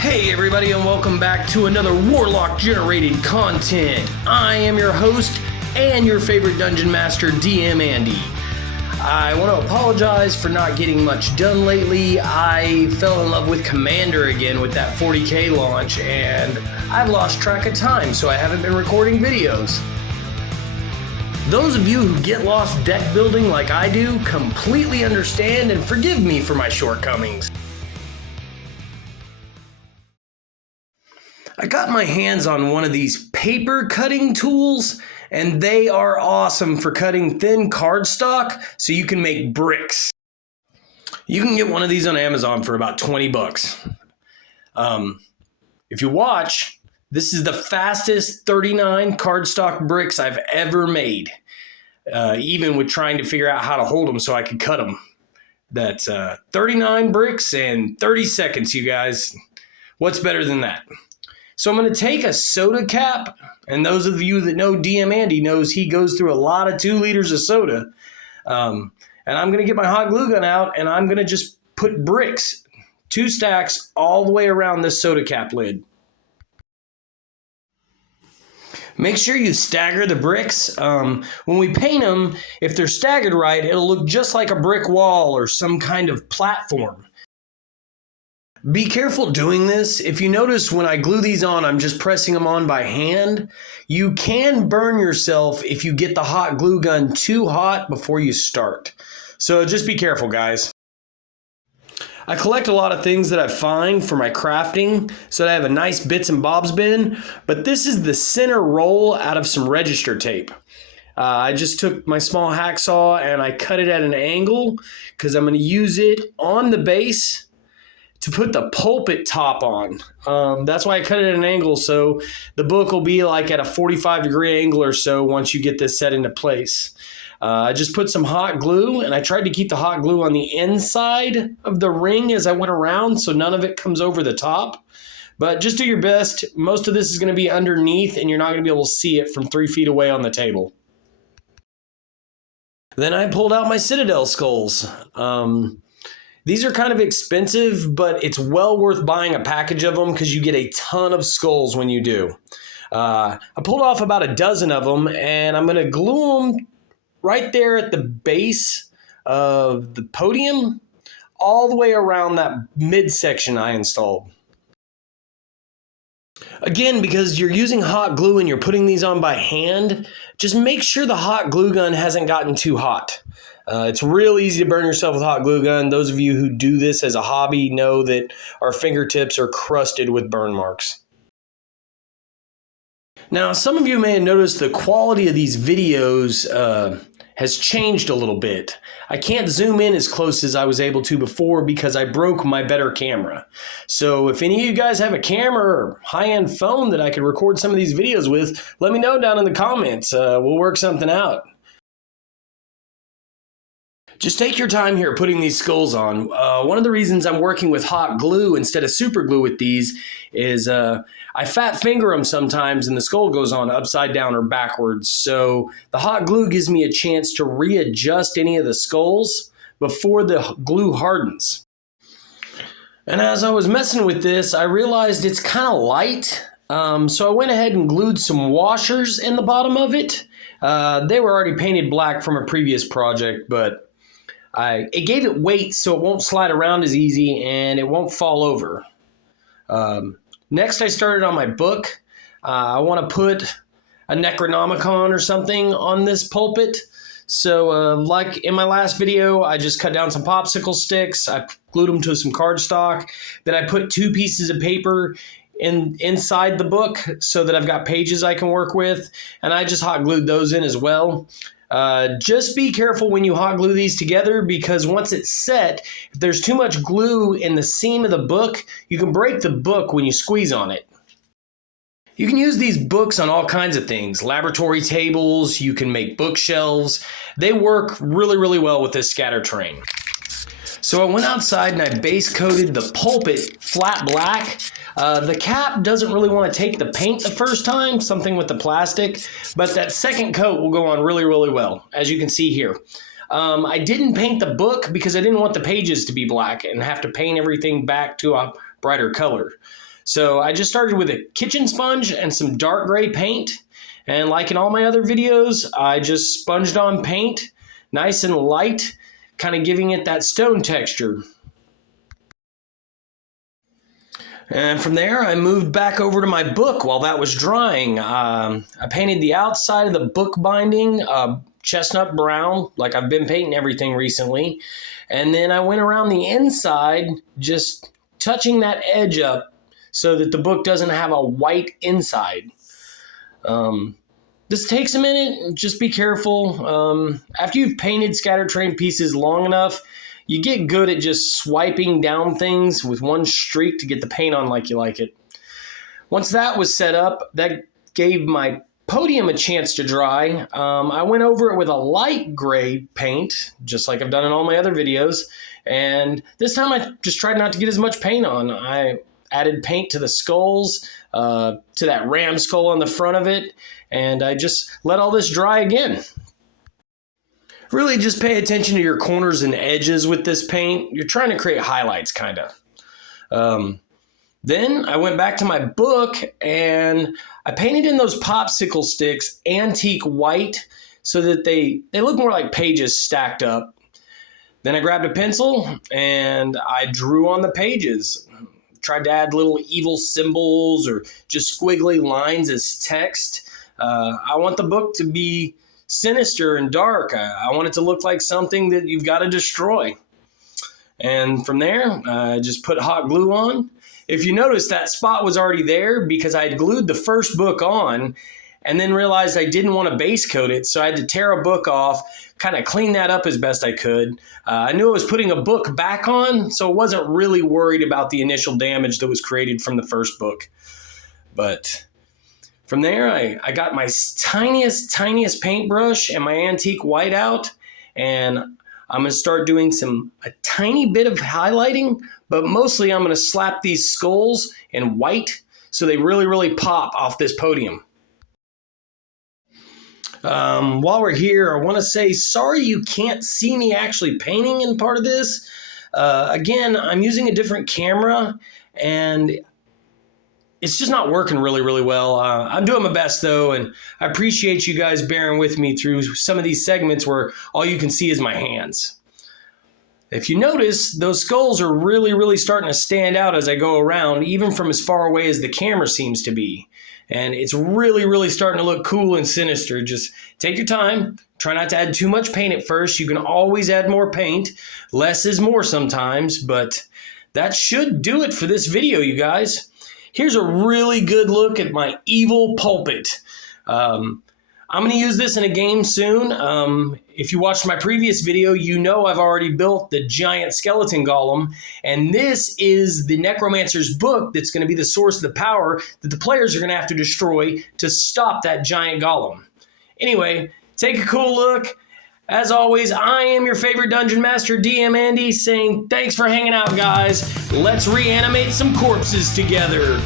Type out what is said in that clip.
Hey everybody, and welcome back to another Warlock generated content. I am your host and your favorite dungeon master, DM Andy. I want to apologize for not getting much done lately. I fell in love with Commander again with that 40k launch, and I've lost track of time, so I haven't been recording videos. Those of you who get lost deck building like I do completely understand and forgive me for my shortcomings. I got my hands on one of these paper cutting tools, and they are awesome for cutting thin cardstock so you can make bricks. You can get one of these on Amazon for about 20 bucks. If you watch, this is the fastest 39 cardstock bricks I've ever made, even with trying to figure out how to hold them so I could cut them. That's 39 bricks in 30 seconds, you guys. What's better than that? So I'm going to take a soda cap, and those of you that know DM Andy knows he goes through a lot of 2 liters of soda. And I'm going to get my hot glue gun out, and I'm going to just put bricks, 2 stacks, all the way around this soda cap lid. Make sure you stagger the bricks. When we paint them, if they're staggered right, it'll look just like a brick wall or some kind of platform. Be careful doing this. If you notice when I glue these on, I'm just pressing them on by hand. You can burn yourself if you get the hot glue gun too hot before you start. So just be careful, guys. I collect a lot of things that I find for my crafting so that I have a nice bits and bobs bin, but this is the center roll out of some register tape. I just took my small hacksaw and I cut it at an angle because I'm going to use it on the base to put the pulpit top on. That's why I cut it at an angle, so the book will be like at a 45-degree angle or so once you get this set into place. I just put some hot glue, and I tried to keep the hot glue on the inside of the ring as I went around so none of it comes over the top. But just do your best. Most of this is going to be underneath, and you're not going to be able to see it from 3 feet away on the table. Then I pulled out my Citadel skulls. These are kind of expensive, but it's well worth buying a package of them because you get a ton of skulls when you do. I pulled off about a dozen of them, and I'm going to glue them right there at the base of the podium, all the way around that midsection I installed. Again, because you're using hot glue and you're putting these on by hand, just make sure the hot glue gun hasn't gotten too hot. It's real easy to burn yourself with hot glue gun. Those of you who do this as a hobby know that our fingertips are crusted with burn marks. Now, some of you may have noticed the quality of these videos has changed a little bit. I can't zoom in as close as I was able to before because I broke my better camera. So if any of you guys have a camera or high-end phone that I could record some of these videos with, let me know down in the comments. We'll work something out. Just take your time here putting these skulls on. One of the reasons I'm working with hot glue instead of super glue with these is I fat finger them sometimes and the skull goes on upside down or backwards. So the hot glue gives me a chance to readjust any of the skulls before the glue hardens. And as I was messing with this, I realized it's kind of light. So I went ahead and glued some washers in the bottom of it. They were already painted black from a previous project, but it gave it weight so it won't slide around as easy and it won't fall over. Next, I started on my book. I want to put a Necronomicon or something on this pulpit. So like in my last video, I just cut down some popsicle sticks. I glued them to some cardstock. Then I put 2 pieces of paper inside the book so that I've got pages I can work with. And I just hot glued those in as well. Just be careful when you hot glue these together because once it's set, if there's too much glue in the seam of the book, you can break the book when you squeeze on it. You can use these books on all kinds of things, laboratory tables, you can make bookshelves. They work really, really well with this scatter terrain. So I went outside and I base coated the pulpit flat black. The cap doesn't really want to take the paint the first time, something with the plastic, but that second coat will go on really, really well, as you can see here. I didn't paint the book because I didn't want the pages to be black and have to paint everything back to a brighter color. So I just started with a kitchen sponge and some dark gray paint. And like in all my other videos, I just sponged on paint, nice and light, kind of giving it that stone texture. And from there, I moved back over to my book while that was drying. I painted the outside of the book binding chestnut brown, like I've been painting everything recently. And then I went around the inside, just touching that edge up so that the book doesn't have a white inside. This takes a minute. Just be careful. After you've painted Scattertrain pieces long enough, you get good at just swiping down things with one streak to get the paint on like you like it. Once that was set up, that gave my podium a chance to dry. I went over it with a light gray paint, just like I've done in all my other videos. And this time I just tried not to get as much paint on. I added paint to the skulls, to that ram skull on the front of it, and I just let all this dry again. Really just pay attention to your corners and edges with this paint. You're trying to create highlights, kind of. Then I went back to my book and I painted in those popsicle sticks antique white so that they look more like pages stacked up. Then I grabbed a pencil and I drew on the pages. Tried to add little evil symbols or just squiggly lines as text. I want the book to be sinister and dark. I want it to look like something that you've got to destroy. And from there, I just put hot glue on. If you notice, that spot was already there because I had glued the first book on and then realized I didn't want to base coat it, so I had to tear a book off, kind of clean that up as best I could. I knew I was putting a book back on, so I wasn't really worried about the initial damage that was created from the first book. But from there, I got my tiniest paintbrush and my antique white out, and I'm going to start doing a tiny bit of highlighting, but mostly I'm going to slap these skulls in white so they really, really pop off this podium. While we're here, I want to say sorry you can't see me actually painting in part of this. Again, I'm using a different camera, and it's just not working really, really well. I'm doing my best, though, and I appreciate you guys bearing with me through some of these segments where all you can see is my hands. If you notice, those skulls are really, really starting to stand out as I go around, even from as far away as the camera seems to be. And it's really, really starting to look cool and sinister. Just take your time. Try not to add too much paint at first. You can always add more paint. Less is more sometimes, but that should do it for this video, you guys. Here's a really good look at my evil pulpit. I'm going to use this in a game soon. If you watched my previous video, you know I've already built the giant skeleton golem, and this is the necromancer's book that's going to be the source of the power that the players are going to have to destroy to stop that giant golem. Anyway, take a cool look. As always, I am your favorite Dungeon Master, DM Andy, saying thanks for hanging out, guys. Let's reanimate some corpses together.